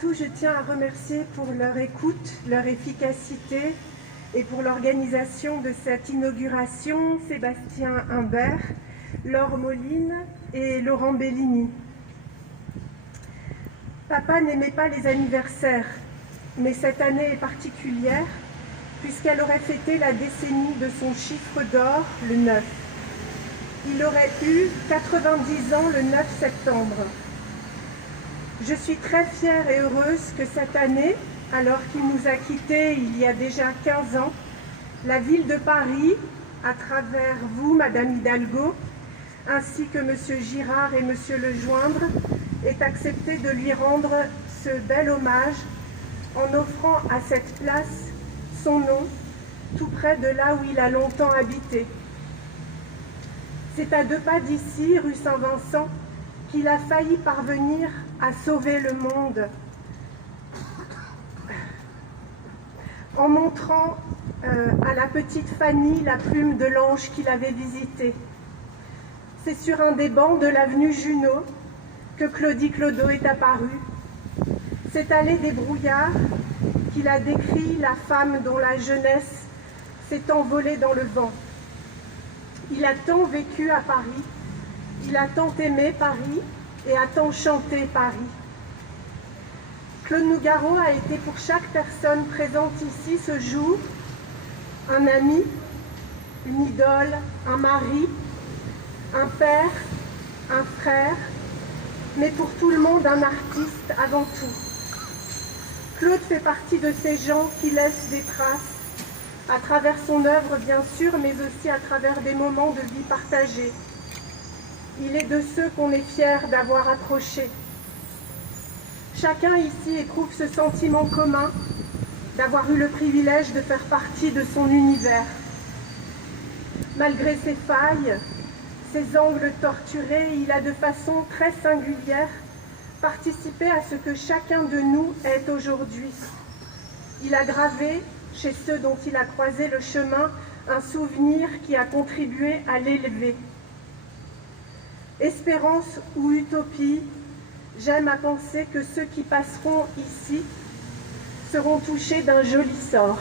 tout, je tiens à remercier pour leur écoute, leur efficacité et pour l'organisation de cette inauguration Sébastien Humbert, Laure Moline et Laurent Bellini. Papa n'aimait pas les anniversaires, mais cette année est particulière puisqu'elle aurait fêté la décennie de son chiffre d'or, le 9. Il aurait eu 90 ans le 9 septembre. Je suis très fière et heureuse que cette année, alors qu'il nous a quittés il y a déjà 15 ans, la ville de Paris, à travers vous, Madame Hidalgo, ainsi que Monsieur Girard et Monsieur Lejoindre, ait accepté de lui rendre ce bel hommage en offrant à cette place son nom, tout près de là où il a longtemps habité. C'est à 2 pas d'ici, rue Saint-Vincent, qu'il a failli parvenir à sauver le monde en montrant à la petite Fanny la plume de l'ange qu'il avait visité. C'est sur un des bancs de l'avenue Junot que Claudie Clodo est apparue. C'est allée des brouillards qu'il a décrit la femme dont la jeunesse s'est envolée dans le vent. Il a tant vécu à Paris, il a tant aimé Paris et a tant chanté Paris. Claude Nougaro a été pour chaque personne présente ici ce jour un ami, une idole, un mari, un père, un frère, mais pour tout le monde un artiste avant tout. Claude fait partie de ces gens qui laissent des traces à travers son œuvre bien sûr, mais aussi à travers des moments de vie partagés. Il est de ceux qu'on est fiers d'avoir approchés. Chacun ici éprouve ce sentiment commun d'avoir eu le privilège de faire partie de son univers. Malgré ses failles, ses angles torturés, il a de façon très singulière participé à ce que chacun de nous est aujourd'hui. Il a gravé, chez ceux dont il a croisé le chemin, un souvenir qui a contribué à l'élever. Espérance ou utopie, j'aime à penser que ceux qui passeront ici seront touchés d'un joli sort.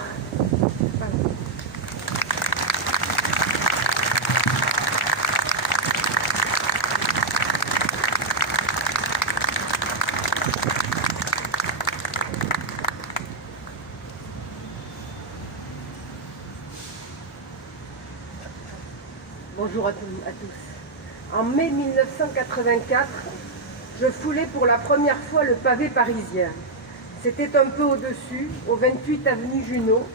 Bonjour à tous. En mai 1984, je foulais pour la première fois le pavé parisien. C'était un peu au-dessus, au 28 avenue Junot,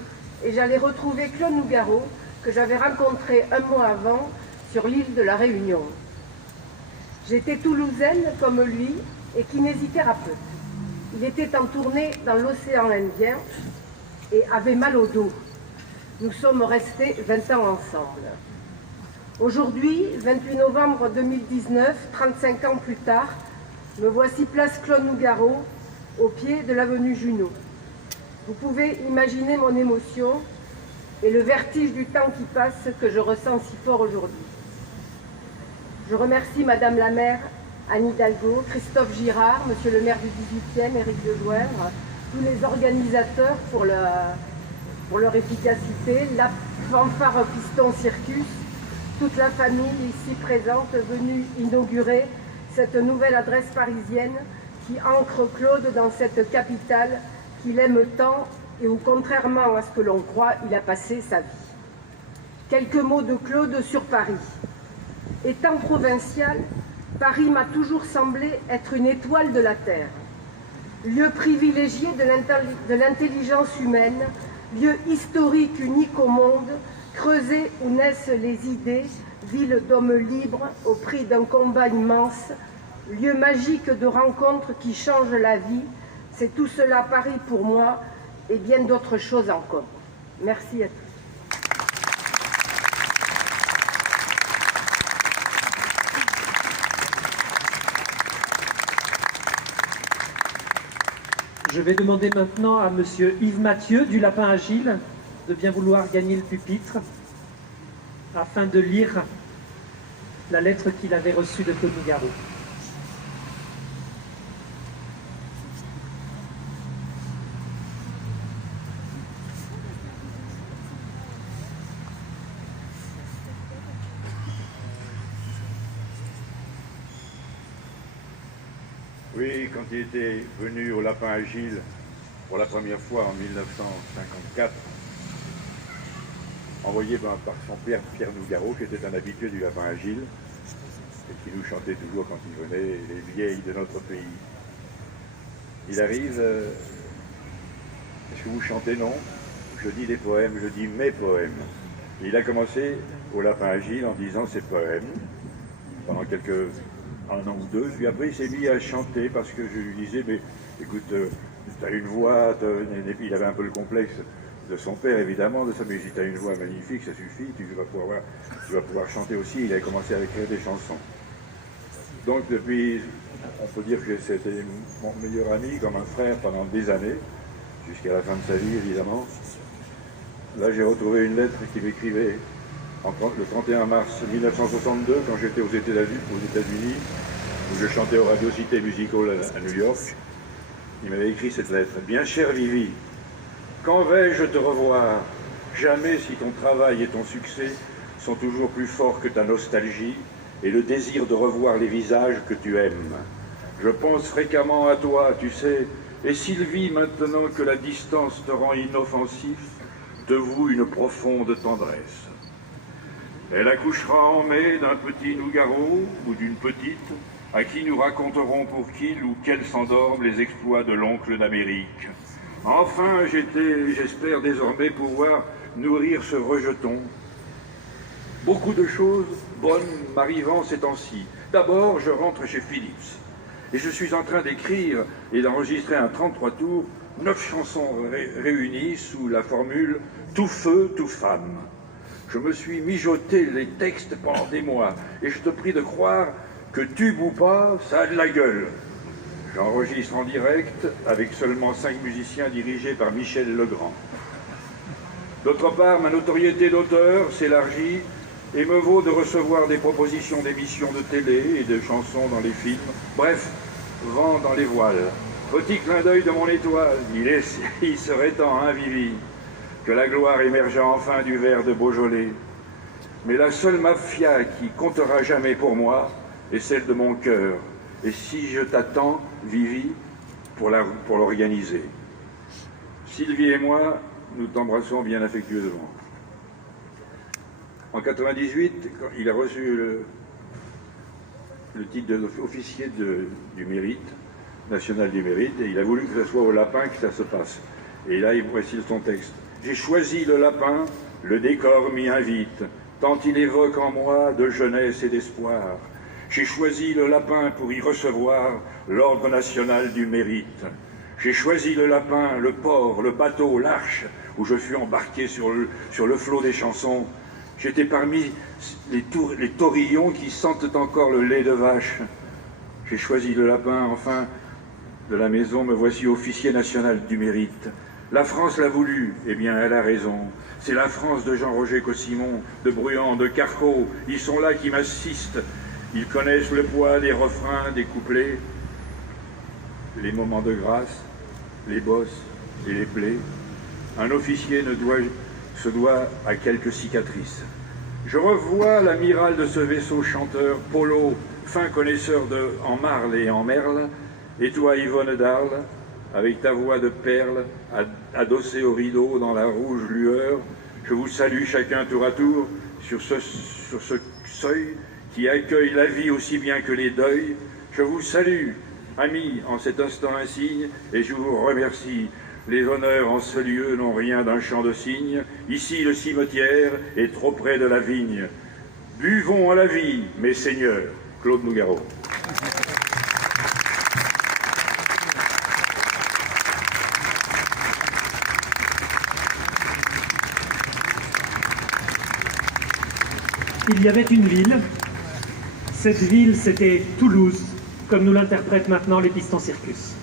et j'allais retrouver Claude Nougaro, que j'avais rencontré un mois avant sur l'île de la Réunion. J'étais toulousaine comme lui et kinésithérapeute. Il était en tournée dans l'océan Indien et avait mal au dos. Nous sommes restés 20 ans ensemble. Aujourd'hui, 28 novembre 2019, 35 ans plus tard, me voici place Claude Nougaro, au pied de l'avenue Junot. Vous pouvez imaginer mon émotion et le vertige du temps qui passe que je ressens si fort aujourd'hui. Je remercie Madame la maire, Anne Hidalgo, Christophe Girard, Monsieur le maire du 18e, Éric Lejoindre, tous les organisateurs pour leur efficacité, la fanfare Piston Circus, toute la famille ici présente venue inaugurer cette nouvelle adresse parisienne qui ancre Claude dans cette capitale qu'il aime tant et où, contrairement à ce que l'on croit, il a passé sa vie. Quelques mots de Claude sur Paris. Étant provincial, Paris m'a toujours semblé être une étoile de la terre, lieu privilégié de l'intelligence humaine, lieu historique unique au monde, creuset où naissent les idées, ville d'hommes libres au prix d'un combat immense, lieu magique de rencontres qui changent la vie. C'est tout cela Paris pour moi et bien d'autres choses encore. Merci à tous. Je vais demander maintenant à Monsieur Yves Mathieu du Lapin Agile de bien vouloir gagner le pupitre afin de lire la lettre qu'il avait reçue de Claude Nougaro. Oui, quand il était venu au Lapin Agile pour la première fois en 1954, envoyé par son père Pierre Nougaro, qui était un habitué du Lapin Agile, et qui nous chantait toujours quand il venait, les vieilles de notre pays. Il arrive, est-ce que vous chantez? Non. Je dis des poèmes, je dis mes poèmes. Et il a commencé au Lapin Agile en disant ses poèmes, pendant un an ou deux, puis après il s'est mis à chanter parce que je lui disais, mais écoute, tu as une voix, et puis il avait un peu le complexe de son père évidemment, de ça, mais tu as une voix magnifique, ça suffit, tu vas pouvoir chanter aussi. Il a commencé à écrire des chansons. Donc depuis, on peut dire que c'était mon meilleur ami, comme un frère pendant des années, jusqu'à la fin de sa vie évidemment. Là j'ai retrouvé une lettre qu'il m'écrivait le 31 mars 1962, quand j'étais aux États-Unis, où je chantais au Radio Cité Musical à New York. Il m'avait écrit cette lettre. « Bien cher Vivi, quand vais-je te revoir? Jamais si ton travail et ton succès sont toujours plus forts que ta nostalgie et le désir de revoir les visages que tu aimes. Je pense fréquemment à toi, tu sais, et Sylvie, maintenant que la distance te rend inoffensif, te voue une profonde tendresse. Elle accouchera en mai d'un petit Nougaro ou d'une petite, à qui nous raconterons pour qu'il ou qu'elle s'endorme les exploits de l'oncle d'Amérique. Enfin, j'espère désormais pouvoir nourrir ce rejeton. Beaucoup de choses bonnes m'arrivant ces temps-ci. D'abord, je rentre chez Philips, et je suis en train d'écrire et d'enregistrer un 33 tours, 9 chansons réunies sous la formule « Tout feu, tout femme ». Je me suis mijoté les textes pendant des mois, et je te prie de croire que tube ou pas, ça a de la gueule. J'enregistre en direct avec seulement 5 musiciens dirigés par Michel Legrand. D'autre part, ma notoriété d'auteur s'élargit et me vaut de recevoir des propositions d'émissions de télé et de chansons dans les films. Bref, vent dans les voiles. Petit clin d'œil de mon étoile, il serait temps, hein, Vivi, que la gloire émergeât enfin du verre de Beaujolais. Mais la seule mafia qui comptera jamais pour moi est celle de mon cœur. Et si je t'attends, Vivi, pour l'organiser. Sylvie et moi, nous t'embrassons bien affectueusement. En 98, il a reçu le titre d'officier du mérite, national du mérite, et il a voulu que ce soit au Lapin que ça se passe. Et là, il précise son texte. J'ai choisi le Lapin, le décor m'y invite, tant il évoque en moi de jeunesse et d'espoir. J'ai choisi le Lapin pour y recevoir l'ordre national du mérite. J'ai choisi le Lapin, le port, le bateau, l'arche, où je fus embarqué sur le flot des chansons. J'étais parmi les taurillons qui sentent encore le lait de vache. J'ai choisi le Lapin, enfin, de la maison, me voici officier national du mérite. La France l'a voulu, eh bien elle a raison. C'est la France de Jean-Roger Cossimon, de Bruand, de Carcot. Ils sont là qui m'assistent. Ils connaissent le poids des refrains, des couplets, les moments de grâce, les bosses et les plaies. Un officier se doit à quelques cicatrices. Je revois l'amiral de ce vaisseau chanteur, Polo, fin connaisseur en marle et en merle, et toi, Yvonne d'Arles, avec ta voix de perle, adossée au rideau dans la rouge lueur, je vous salue chacun tour à tour sur ce seuil qui accueille la vie aussi bien que les deuils. Je vous salue, amis, en cet instant insigne, et je vous remercie. Les honneurs en ce lieu n'ont rien d'un champ de cygne. Ici, le cimetière est trop près de la vigne. Buvons à la vie, mes seigneurs. Claude Nougaro. Il y avait une ville. Cette ville, c'était Toulouse, comme nous l'interprètent maintenant les Pistons Circus.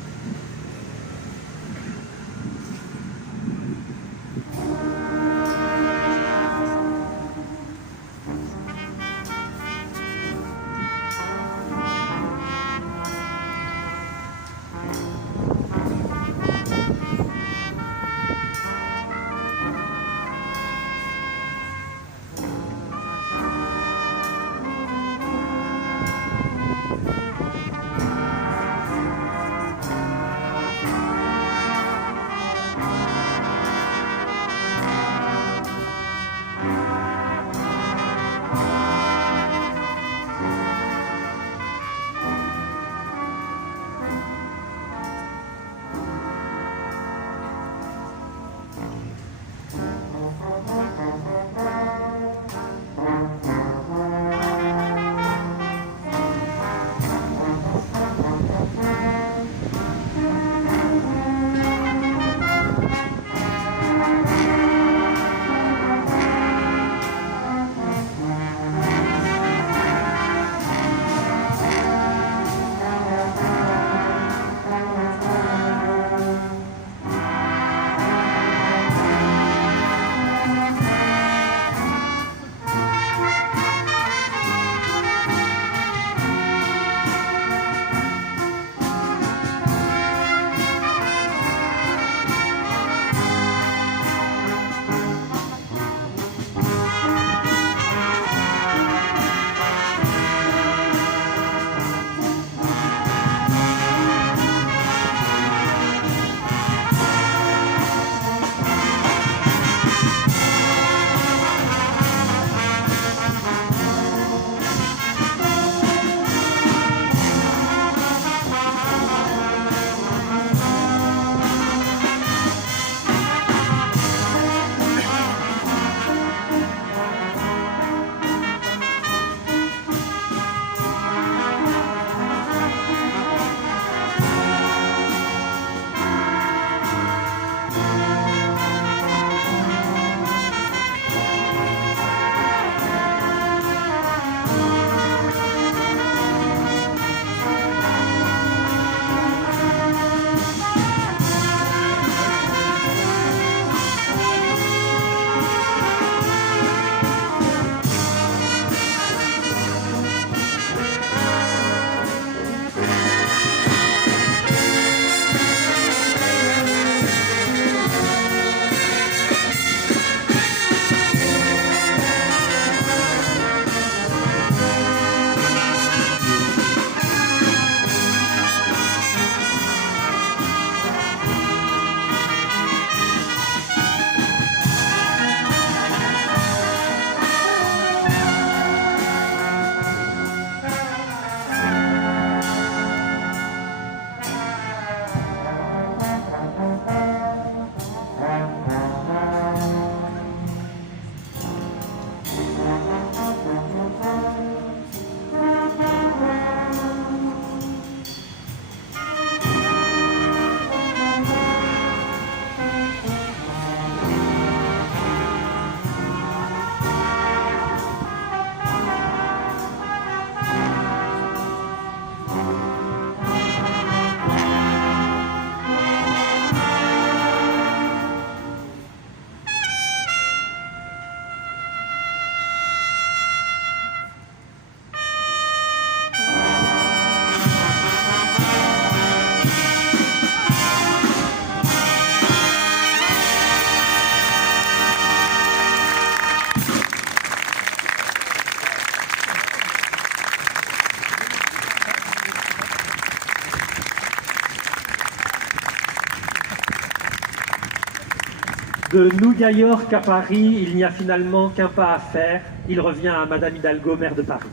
De Nouga York à Paris, il n'y a finalement qu'un pas à faire. Il revient à Madame Hidalgo, maire de Paris.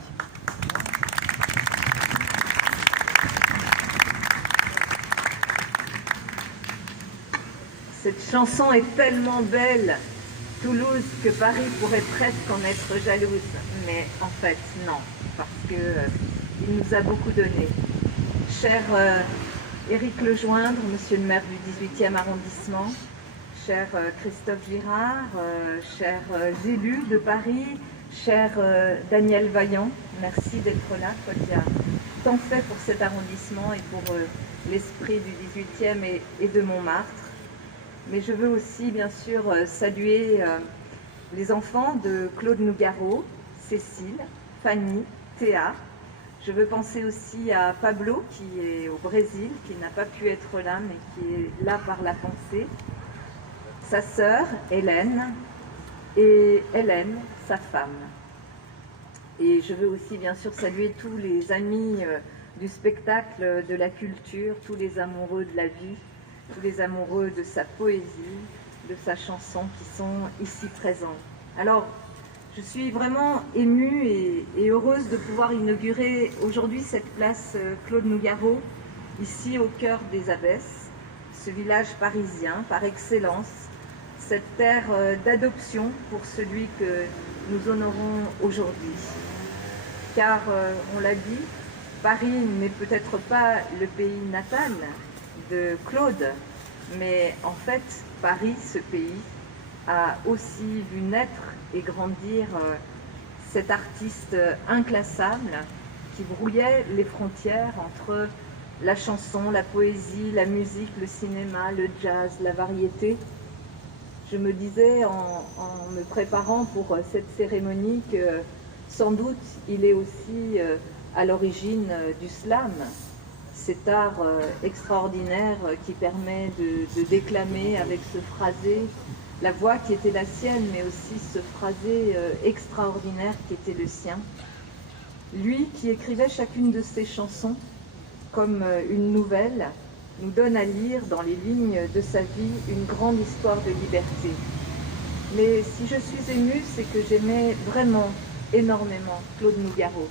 Cette chanson est tellement belle, Toulouse, que Paris pourrait presque en être jalouse. Mais en fait, non, parce qu'il nous a beaucoup donné. Cher Éric Lejoindre, monsieur le maire du 18e arrondissement, cher Christophe Girard, chers élus de Paris, cher Daniel Vaillant, merci d'être là, toi qui as tant fait pour cet arrondissement et pour l'esprit du 18e et de Montmartre. Mais je veux aussi, bien sûr, saluer les enfants de Claude Nougaro, Cécile, Fanny, Théa. Je veux penser aussi à Pablo, qui est au Brésil, qui n'a pas pu être là, mais qui est là par la pensée. Sa sœur, Hélène, et Hélène, sa femme. Et je veux aussi, bien sûr, saluer tous les amis du spectacle, de la culture, tous les amoureux de la vie, tous les amoureux de sa poésie, de sa chanson qui sont ici présents. Alors, je suis vraiment émue et heureuse de pouvoir inaugurer aujourd'hui cette place Claude Nougaro, ici au cœur des Abbesses, ce village parisien par excellence, cette terre d'adoption pour celui que nous honorons aujourd'hui. Car, on l'a dit, Paris n'est peut-être pas le pays natal de Claude, mais en fait, Paris, ce pays, a aussi vu naître et grandir cet artiste inclassable qui brouillait les frontières entre la chanson, la poésie, la musique, le cinéma, le jazz, la variété. Je me disais en me préparant pour cette cérémonie que sans doute il est aussi à l'origine du slam, cet art extraordinaire qui permet de déclamer avec ce phrasé la voix qui était la sienne, mais aussi ce phrasé extraordinaire qui était le sien. Lui qui écrivait chacune de ses chansons comme une nouvelle, nous donne à lire dans les lignes de sa vie une grande histoire de liberté. Mais si je suis émue, c'est que j'aimais vraiment énormément Claude Nougaro.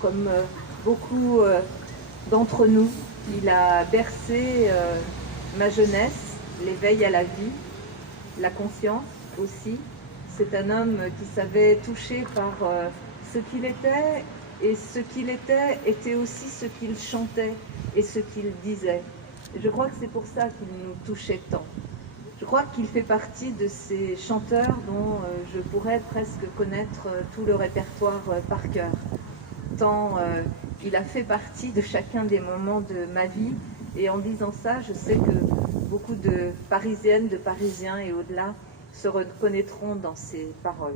Comme beaucoup d'entre nous, il a bercé ma jeunesse, l'éveil à la vie, la conscience aussi. C'est un homme qui savait toucher par ce qu'il était, et ce qu'il était aussi ce qu'il chantait et ce qu'il disait. Et je crois que c'est pour ça qu'il nous touchait tant. Je crois qu'il fait partie de ces chanteurs dont je pourrais presque connaître tout le répertoire par cœur. Tant il a fait partie de chacun des moments de ma vie, et en disant ça, je sais que beaucoup de Parisiennes, de Parisiens et au-delà se reconnaîtront dans ses paroles.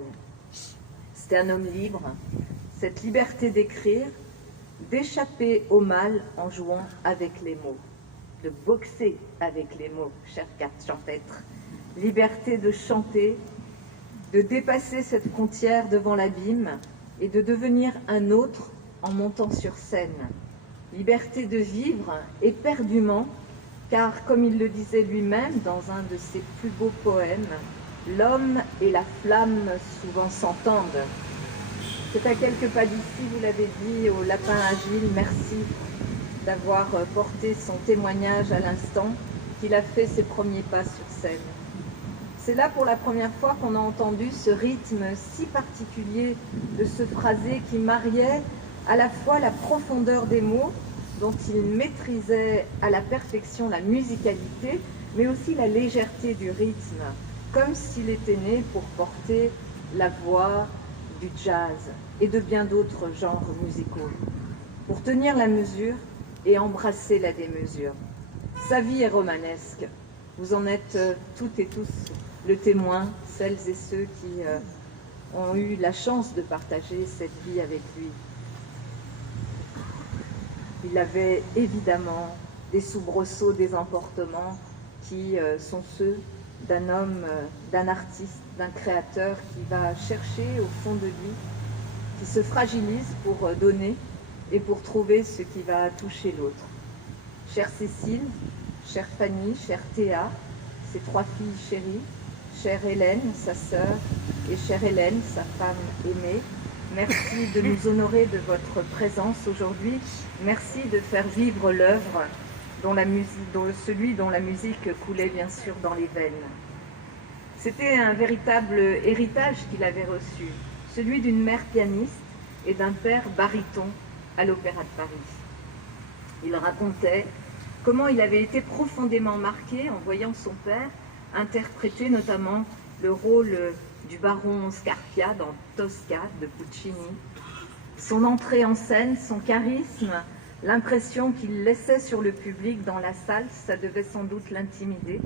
C'était un homme libre, cette liberté d'écrire, d'échapper au mal en jouant avec les mots, de boxer avec les mots, chère carte champêtre, liberté de chanter, de dépasser cette frontière devant l'abîme et de devenir un autre en montant sur scène, liberté de vivre éperdument, car comme il le disait lui-même dans un de ses plus beaux poèmes, l'homme et la flamme souvent s'entendent. C'est à quelques pas d'ici, vous l'avez dit, au Lapin Agile, merci d'avoir porté son témoignage à l'instant, qu'il a fait ses premiers pas sur scène. C'est là pour la première fois qu'on a entendu ce rythme si particulier de ce phrasé qui mariait à la fois la profondeur des mots, dont il maîtrisait à la perfection la musicalité, mais aussi la légèreté du rythme, comme s'il était né pour porter la voix du jazz et de bien d'autres genres musicaux, pour tenir la mesure et embrasser la démesure. Sa vie est romanesque. Vous en êtes toutes et tous le témoin, celles et ceux qui ont eu la chance de partager cette vie avec lui. Il avait évidemment des soubresauts, des emportements qui sont ceux d'un homme, d'un artiste, d'un créateur qui va chercher au fond de lui, qui se fragilise pour donner et pour trouver ce qui va toucher l'autre. Chère Cécile, chère Fanny, chère Théa, ces trois filles chéries, chère Hélène, sa sœur, et chère Hélène, sa femme aimée, merci de nous honorer de votre présence aujourd'hui. Merci de faire vivre l'œuvre celui dont la musique coulait bien sûr dans les veines. C'était un véritable héritage qu'il avait reçu, celui d'une mère pianiste et d'un père baryton à l'Opéra de Paris. Il racontait comment il avait été profondément marqué en voyant son père interpréter notamment le rôle du baron Scarpia dans Tosca de Puccini. Son entrée en scène, son charisme, l'impression qu'il laissait sur le public dans la salle, ça devait sans doute l'intimider.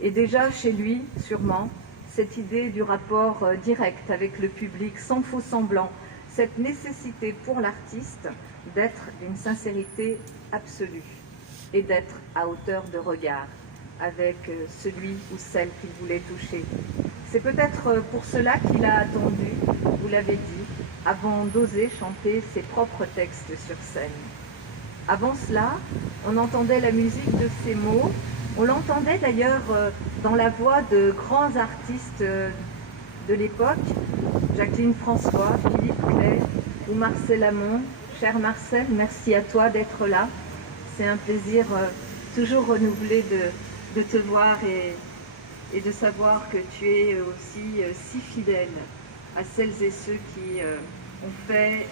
Et déjà chez lui, sûrement, cette idée du rapport direct avec le public, sans faux semblant, cette nécessité pour l'artiste d'être d'une sincérité absolue et d'être à hauteur de regard avec celui ou celle qu'il voulait toucher. C'est peut-être pour cela qu'il a attendu, vous l'avez dit, avant d'oser chanter ses propres textes sur scène. Avant cela, on entendait la musique de ses mots, on l'entendait d'ailleurs dans la voix de grands artistes de l'époque, Jacqueline François, Philippe Clay ou Marcel Amont. Cher Marcel, merci à toi d'être là. C'est un plaisir toujours renouvelé de te voir et de savoir que tu es aussi si fidèle à celles et ceux qui ont fait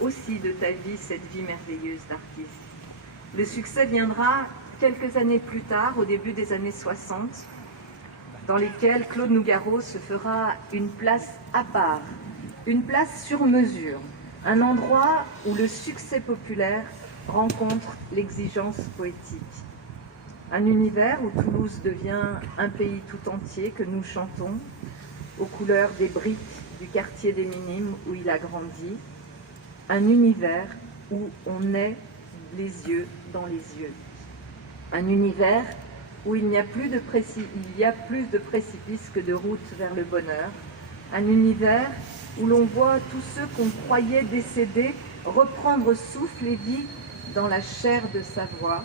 aussi de ta vie cette vie merveilleuse d'artiste. Le succès viendra quelques années plus tard, au début des années 60, dans lesquelles Claude Nougaro se fera une place à part, une place sur mesure, un endroit où le succès populaire rencontre l'exigence poétique. Un univers où Toulouse devient un pays tout entier que nous chantons, aux couleurs des briques du quartier des Minimes où il a grandi. Un univers où on est les yeux dans les yeux. Un univers où il y a plus de précipices que de routes vers le bonheur. Un univers où l'on voit tous ceux qu'on croyait décédés reprendre souffle et vie dans la chair de sa voix.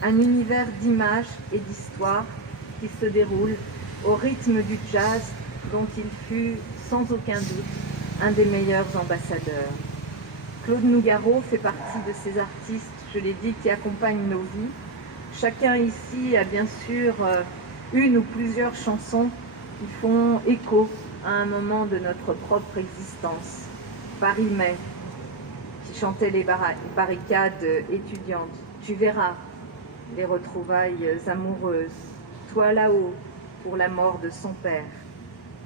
Un univers d'images et d'histoires qui se déroule au rythme du jazz dont il fut sans aucun doute un des meilleurs ambassadeurs. Claude Nougaro fait partie de ces artistes, je l'ai dit, qui accompagnent nos vies. Chacun ici a bien sûr une ou plusieurs chansons qui font écho à un moment de notre propre existence. Paris-Mai, qui chantait les barricades étudiantes. Tu verras les retrouvailles amoureuses. Toi là-haut, pour la mort de son père.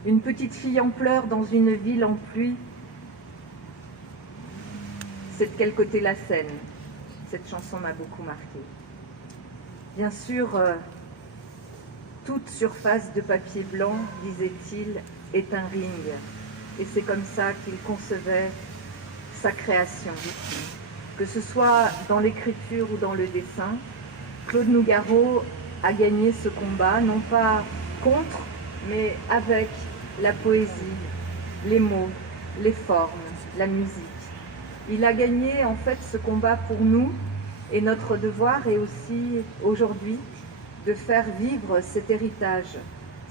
Une petite fille en pleurs dans une ville en pluie. C'est de quel côté la Seine? Cette chanson m'a beaucoup marquée. Bien sûr, toute surface de papier blanc, disait-il, est un ring. Et c'est comme ça qu'il concevait sa création. Que ce soit dans l'écriture ou dans le dessin, Claude Nougaro a gagné ce combat, non pas contre, mais avec la poésie, les mots, les formes, la musique. Il a gagné en fait ce combat pour nous, et notre devoir est aussi aujourd'hui de faire vivre cet héritage.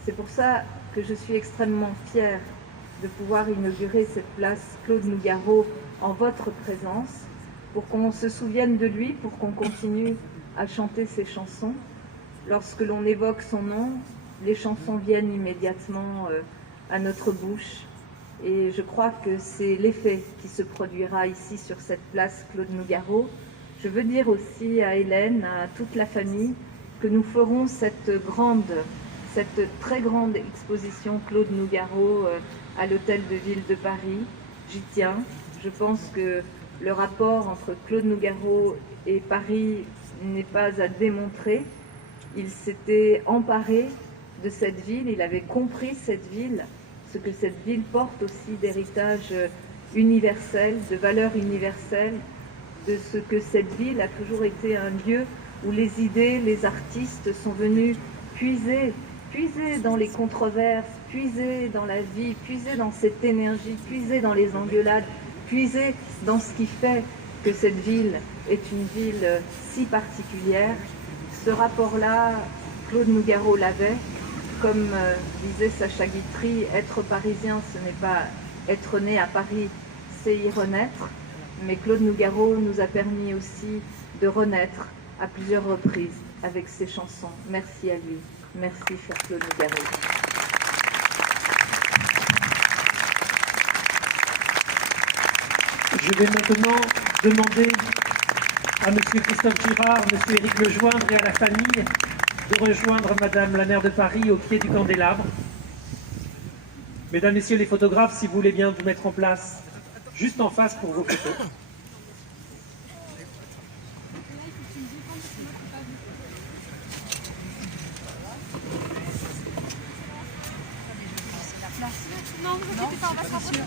C'est pour ça que je suis extrêmement fière de pouvoir inaugurer cette place Claude Nougaro en votre présence, pour qu'on se souvienne de lui, pour qu'on continue à chanter ses chansons. Lorsque l'on évoque son nom, les chansons viennent immédiatement à notre bouche. Et je crois que c'est l'effet qui se produira ici sur cette place Claude Nougaro. Je veux dire aussi à Hélène, à toute la famille, que nous ferons cette très grande exposition Claude Nougaro à l'Hôtel de Ville de Paris. J'y tiens. Je pense que le rapport entre Claude Nougaro et Paris n'est pas à démontrer. Il s'était emparé de cette ville, il avait compris cette ville, ce que cette ville porte aussi d'héritage universel, de valeurs universelles, de ce que cette ville a toujours été un lieu où les idées, les artistes sont venus puiser dans les controverses, puiser dans la vie, puiser dans cette énergie, puiser dans les engueulades, puiser dans ce qui fait que cette ville est une ville si particulière. Ce rapport-là, Claude Nougaro l'avait, Comme disait Sacha Guitry, être parisien, ce n'est pas être né à Paris, c'est y renaître. Mais Claude Nougaro nous a permis aussi de renaître à plusieurs reprises avec ses chansons. Merci à lui. Merci, cher Claude Nougaro. Je vais maintenant demander à M. Christophe Girard, M. Éric Lejoindre et à la famille de rejoindre Madame la maire de Paris au pied du candélabre. Mesdames, Messieurs les photographes, si vous voulez bien vous mettre en place juste en face pour vos photos. Non, vous inquiétez pas, on va se rapprocher.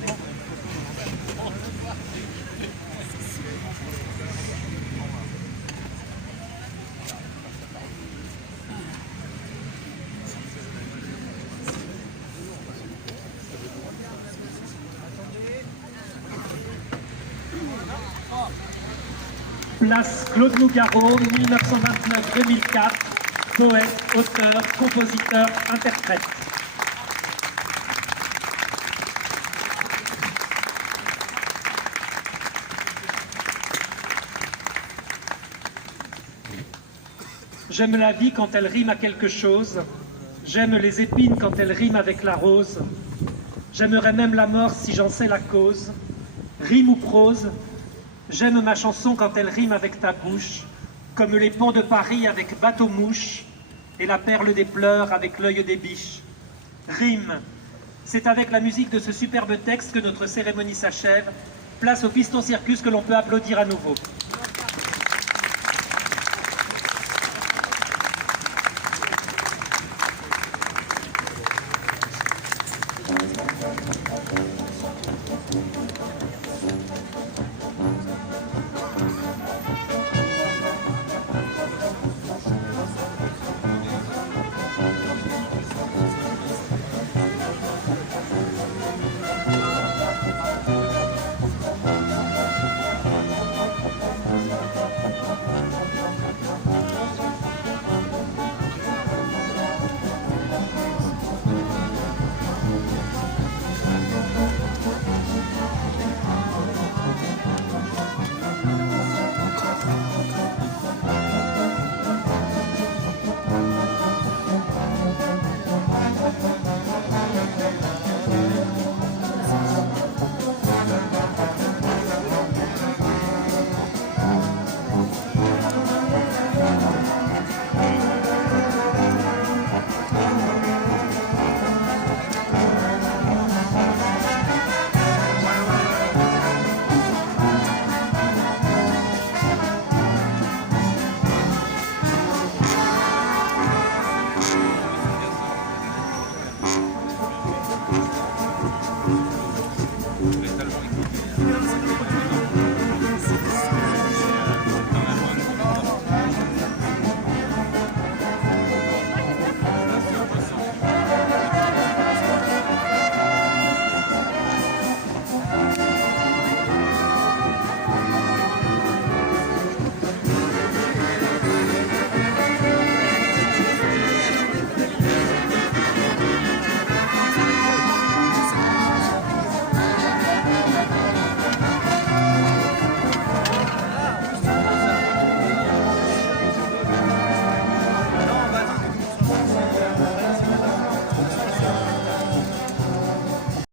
Place Claude Nougaro, 1929-2004, poète, auteur, compositeur, interprète. J'aime la vie quand elle rime à quelque chose, j'aime les épines quand elles riment avec la rose, j'aimerais même la mort si j'en sais la cause, rime ou prose, j'aime ma chanson quand elle rime avec ta bouche, comme les ponts de Paris avec bateau-mouche, et la perle des pleurs avec l'œil des biches. Rime, c'est avec la musique de ce superbe texte que notre cérémonie s'achève, place au Piston Circus que l'on peut applaudir à nouveau.